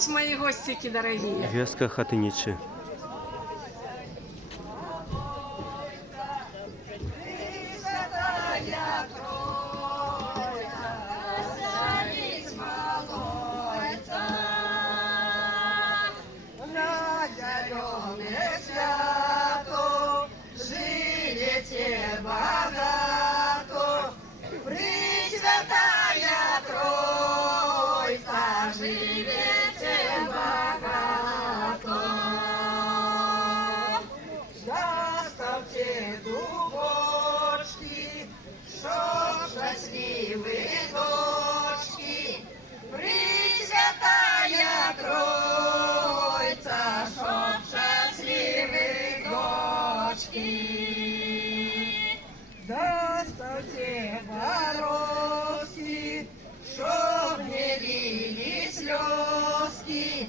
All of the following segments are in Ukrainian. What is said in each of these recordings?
Здравствуйте, мои гостики дорогие. Гвездка Хатыничи. Доставьте воровки, чтоб не лили слезки.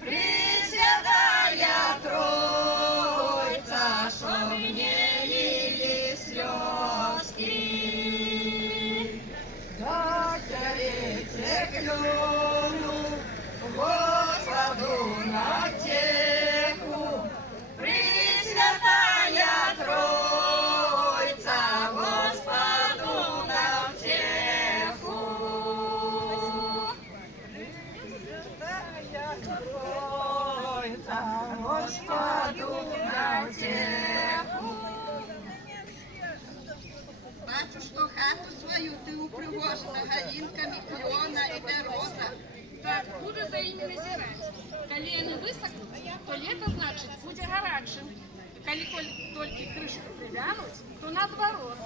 Пресвятая Троица, чтоб не лили слезки. Докторите клюну Господу на теку. Пресвятая Троица, Господу на втеху. Пресвятая Троица, Господу на втеху. Бачу, що хату свою ти упривожена галинками клена і береза. Так, буду за ими назирать. Коли они высохнут, то лето, значит, будет горячим. Коли только крышку привянуть, то наоборот.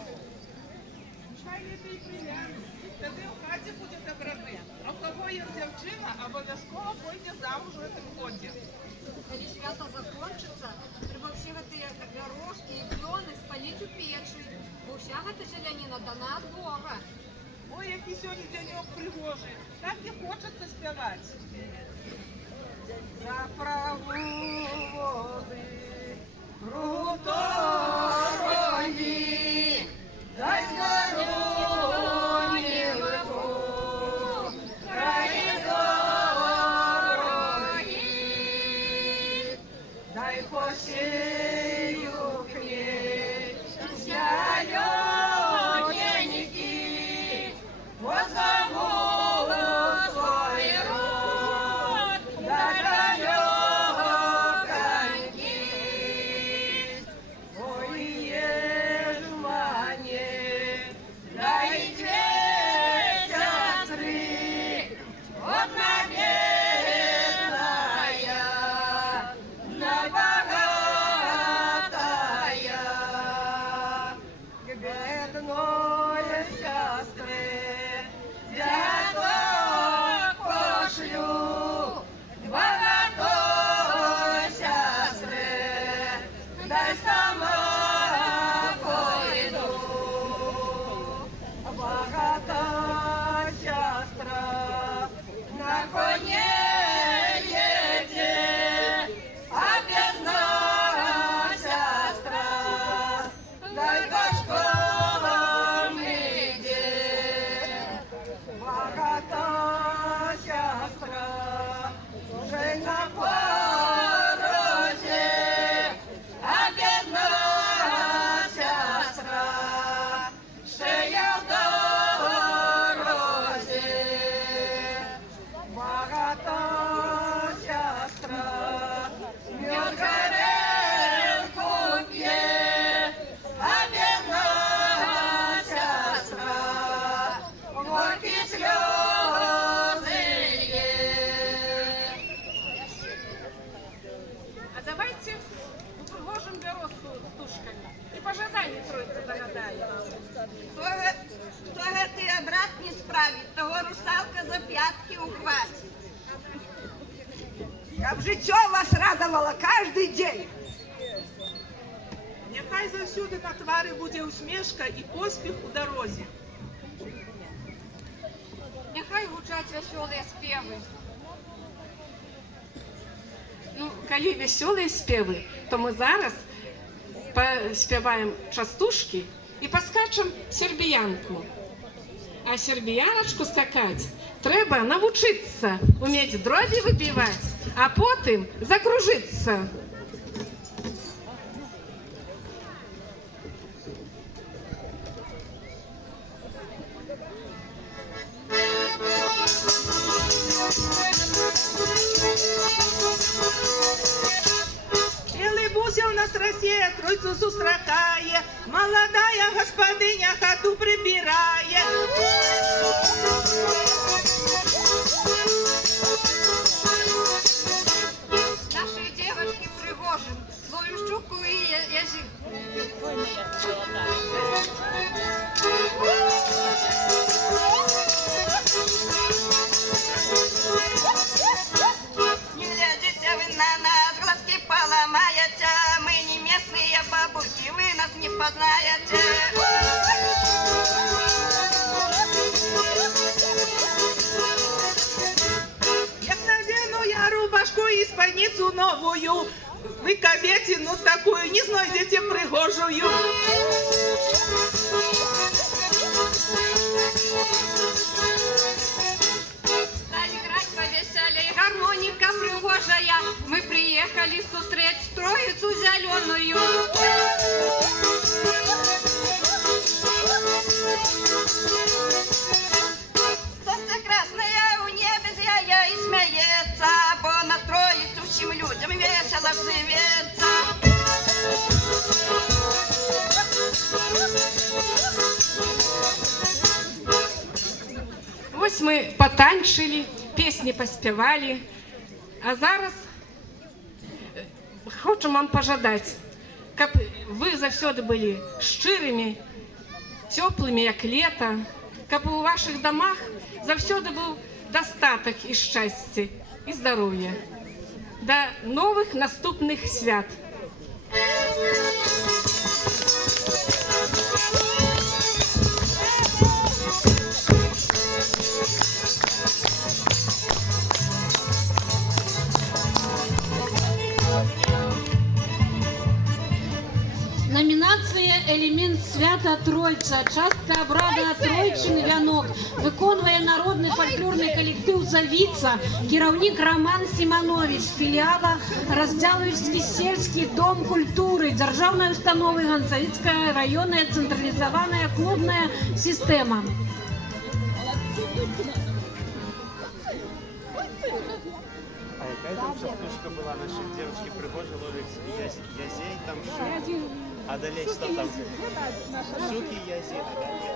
Хай ліпій прилянуть, тоді в хаті буде доброти. А в кого є дівчина, обов'язково пойде замуж у цьому годі. Коли свято закончится, треба всі ці горошки і кльони спалити у печі, бо вся ця зеленіна дана від Бога. Ой, який сьогодні денек пригожий. Так і хочеться співати. За проводи крутої, дай здоров'я лиху, край дорогі, дай посію хліб, зелененький, возьму свой рот, дай далеконький. Ой, ежмане, дай две сестры, одна бедная, на богатая. К бедной сестры дядок пошлю, к богатой сестры дай сама пойду. Богатая сестра на коне едет, а бедная сестра дай пешком идет. Богатая сестра уже на порозе, а бедная сестра шея в дорозе. Богатая сестра мед горелку пьет, а бедная сестра горькие слезы льет. А давайте упряжем березку с тушками и пожадание Троицы догадаем. Хто гэтий обрат не справить, того русалка за п'ятки ухватить. Как життя вас радовало каждый день. Нехай завсюди на тварі буде усмішка і поспіх у дорозі. Нехай гучать веселі співи. Ну, коли веселые спевы, то мы зараз поспеваем частушки и поскачем сербиянку. А сербияночку скакать Трэба навучыцца умець дробі выбіваць, а потым закружыцца. Белый бусел у нас Россия Тройцу сустракае, молодая господыня хату прибирає. Наши девочки пригожим, ловим щуку и язык. Не глядите вы на нас, глазки поломаете. Мы не местные бабульки, вы нас не познаете. Як надену я рубашку и спальницу новую, вы кабетину такую не знайдете пригожую. Стали играть повеселей, гармоника пригожая. Мы приехали встреть Троицу зеленую. Солнце красное у небе зияя и смеется, бо на Троицу всем людям весело живется. Вось мы патанчылі, песні паспявалі, а зараз хочам вам пажадаць, каб вы заўсёды былі шчырымі, цёплымі, як лета, каб у вашых дамах заўсёды быў дастатак і шчасце, і здароўе. Да новых наступных свят! Номінація «Елемент свята Тройця», частка абрада Тройчын вянок, выконвае народны фальклорны калектыў «Завіца», кіраўнік Роман Сіманович, філіала Раздзялаўскі сельскі дом культуры, дзяржаўнай установы Ганцавіцкая раённая цэнтралізаваная клубная сістэма. А какая там частушка была нашей девочки пригожей ловить язей, там щуки. А далее что там? Щуки, язей, а далее?